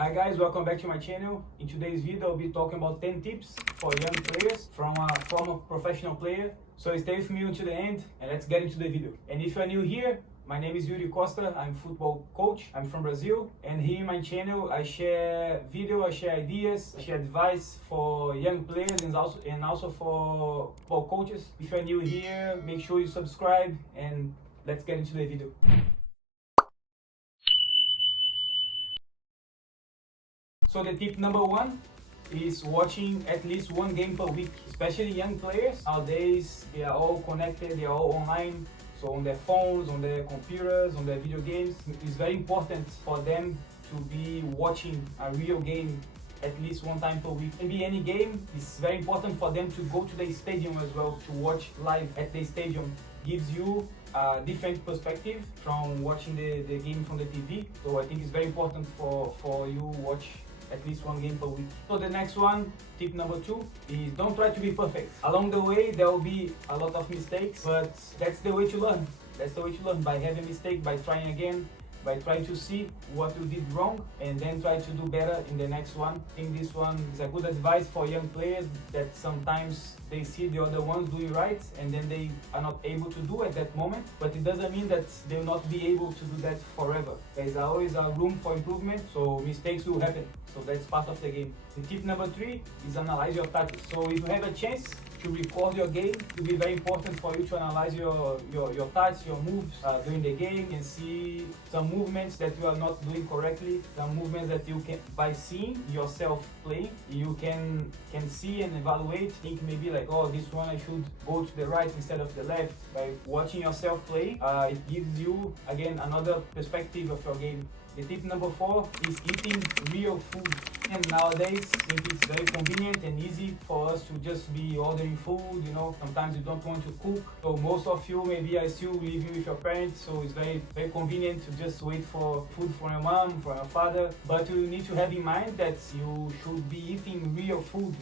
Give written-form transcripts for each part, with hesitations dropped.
Hi guys, welcome back to my channel. In today's video, I'll be talking about 10 tips for young players from a former professional player. So stay with me until the end and let's get into the video. And if you're new here, my name is Yuri Costa. I'm football coach. I'm from Brazil. And here in my channel, I share video, I share ideas, I share advice for young players and also for football coaches. If you're new here, make sure you subscribe and let's get into the video. So the tip number one is watching at least one game per week, especially young players. Nowadays, they are all connected, they are all online. So on their phones, on their computers, on their video games, it's very important for them to be watching a real game at least one time per week. It can be any game. It's very important for them to go to the stadium as well, to watch live at the stadium. Gives you a different perspective from watching the game from the TV. So I think it's very important for you watch at least one game per week. So the next one, tip number two, is don't try to be perfect. Along the way, there will be a lot of mistakes, but that's the way to learn. That's the way to learn, by having mistake, by trying again, by trying to see what you did wrong and then try to do better in the next one. I think this one is a good advice for young players that sometimes they see the other ones doing right and then they are not able to do at that moment, but it doesn't mean that they will not be able to do that forever. There's always a room for improvement, so mistakes will happen. So that's part of the game. The tip number three is analyze your tactics. So if you have a chance to record your game, it will be very important for you to analyze your touch, your moves during the game, and see some movements that you are not doing correctly, some movements that you can, by seeing yourself playing, you can see and evaluate, think maybe like, oh, this one I should go to the right instead of the left. By watching yourself play, it gives you, again, another perspective of your game. The tip number four is eating real food. And nowadays, I think it's very convenient and easy for us to just be ordering food, you know. Sometimes you don't want to cook. So most of you, maybe I still live with your parents, so it's very, very convenient to just wait for food from your mom, from your father. But you need to have in mind that you should be eating real food,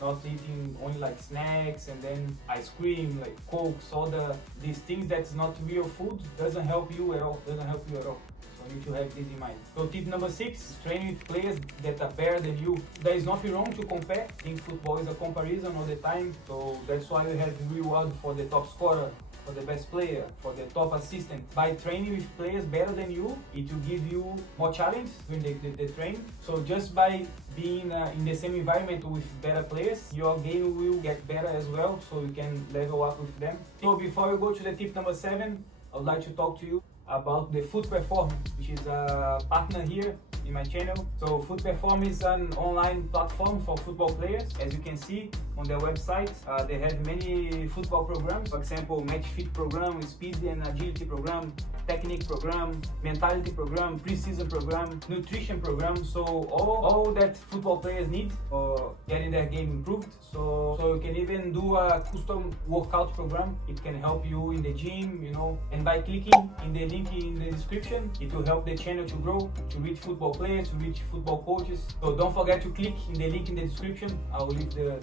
not eating only like snacks and then ice cream, like Coke, soda. These things that's not real food doesn't help you at all, So you need to have this in mind. So tip number six is training with players that are better than you. There is nothing wrong to compare. I think football is a comparison all the time. So that's why we have the reward for the top scorer, for the best player, for the top assistant. By training with players better than you, it will give you more challenge during the train. So just by being in the same environment with better players, your game will get better as well, so you can level up with them. So before we go to the tip number seven, I would like to talk to you about the Foot Performance, which is a partner here in my channel. So Foot Performance is an online platform for football players. As you can see on their website, they have many football programs. For example, Match Fit program, Speed and Agility program, Technique program, Mentality program, Preseason program, Nutrition program. So all that football players need for getting their game improved. So you can even do a custom workout program. It can help you in the gym, you know, and by clicking in the link in the description, it will help the channel to grow, to reach football players, to reach football coaches. So don't forget to click in the link in the description. I will leave the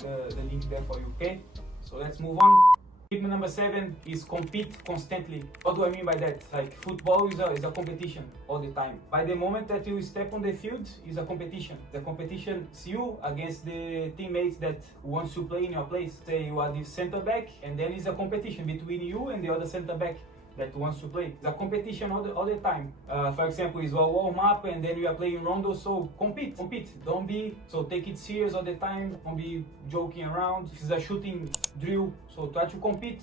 link there for you, okay? So let's move on. Tip number seven is compete constantly. What do I mean by that? Like football is a competition all the time. By the moment that you step on the field, is a competition. The competition is you against the teammates that wants to play in your place. Say you are the center back, and then it's a competition between you and the other center back that wants to play. It's a competition all the time. For example, it's a warm up and then you are playing rondo, so compete. Don't be, so take it serious all the time. Don't be joking around. If it's a shooting drill, so try to compete.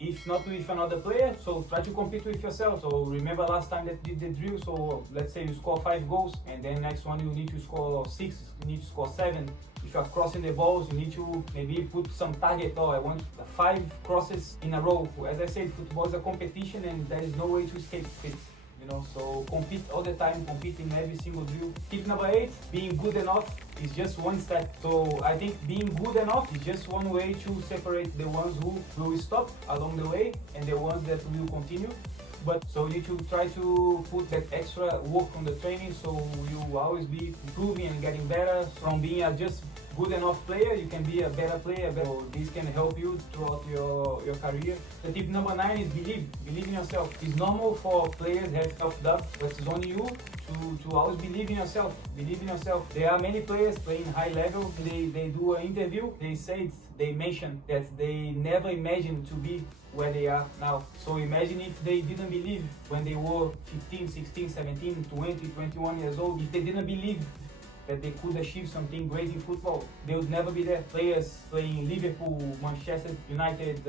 If not with another player, so try to compete with yourself. So remember last time that you did the drill, so let's say you score 5 goals and then next one you need to score 6, you need to score 7. If you are crossing the balls, you need to maybe put some target. Oh, I want 5 crosses in a row. As I said, football is a competition and there is no way to escape it. You know, so compete all the time, compete in every single drill. Tip number 8, being good enough is just one step. So I think being good enough is just one way to separate the ones who will stop along the way and the ones that will continue. But so you need to try to put that extra work on the training, so you will always be improving and getting better from being just good enough player, you can be a better player. So this can help you throughout your career. The tip number 9 is believe in yourself. It's normal for players have self-doubt, but it's on you to always believe in yourself. Believe in yourself. There are many players playing high level. They do an interview. They mention that they never imagined to be where they are now. So imagine if they didn't believe when they were 15, 16, 17, 20, 21 years old. If they didn't believe that they could achieve something great in football, they would never be there. Players playing Liverpool, Manchester United,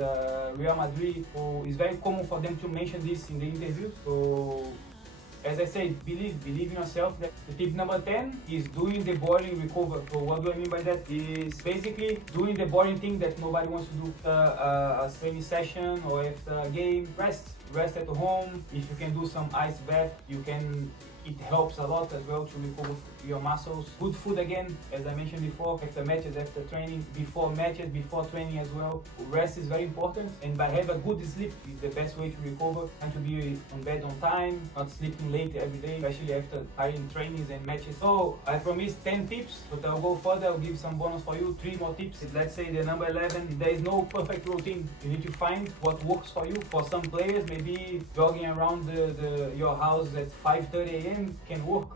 Real Madrid, so it's very common for them to mention this in the interview. So as I said, believe in yourself. The tip number 10 is doing the boring recover. So what do I mean by that? Is basically doing the boring thing that nobody wants to do. A training session or after a game, rest at home. If you can do some ice bath, it helps a lot as well to recover your muscles. Good food again, as I mentioned before, after matches, after training, before matches, before training as well. Rest is very important, and by have a good sleep is the best way to recover, and to be on bed on time, not sleeping late every day, especially after tiring trainings and matches. So I promised 10 tips, but I'll go further. I'll give some bonus for you, 3 more tips. Let's say the number 11, there is no perfect routine. You need to find what works for you. For some players, maybe jogging around your house at 5:30 a.m. can work,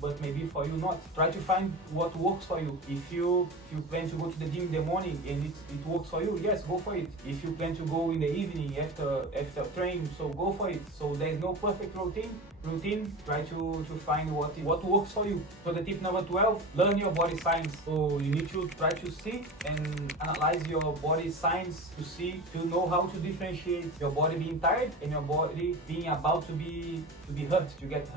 but maybe for you not. Try to find what works for you. If you plan to go to the gym in the morning and it works for you, yes, go for it. If you plan to go in the evening after training, so go for it. So there is no perfect routine. Try to find what works for you. So the tip number 12, learn your body signs. So you need to try to see and analyze your body signs to know how to differentiate your body being tired and your body being about to be hurt, to get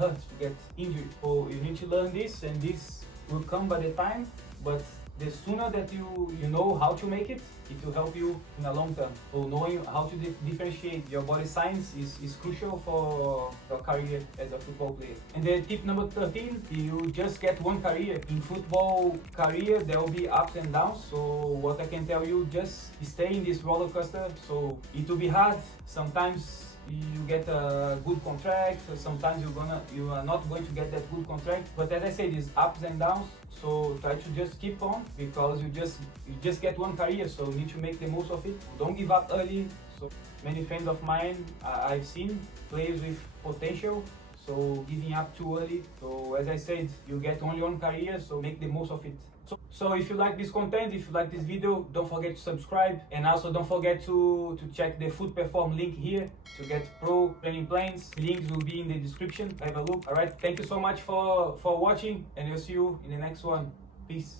injured. So you need to learn this, and this will come by the time, but the sooner that you know how to make it, it will help you in the long term. So knowing how to differentiate your body signs is crucial for your career as a football player. And the tip number 13, you just get one career. In football career, there will be ups and downs. So what I can tell you, just stay in this roller coaster. So it will be hard. Sometimes you get a good contract, sometimes you are not going to get that good contract. But as I said, it's ups and downs. So try to just keep on, because you just get one career, so you need to make the most of it. Don't give up early. So many friends of mine I've seen players with potential, so giving up too early. So as I said, you get only one career, so make the most of it. So if you like this content, if you like this video, don't forget to subscribe, and also don't forget to check the Foot Perform link here to get pro training plans. Links will be in the description. Have a look. All right, thank you so much for watching, and we'll see you in the next one. Peace.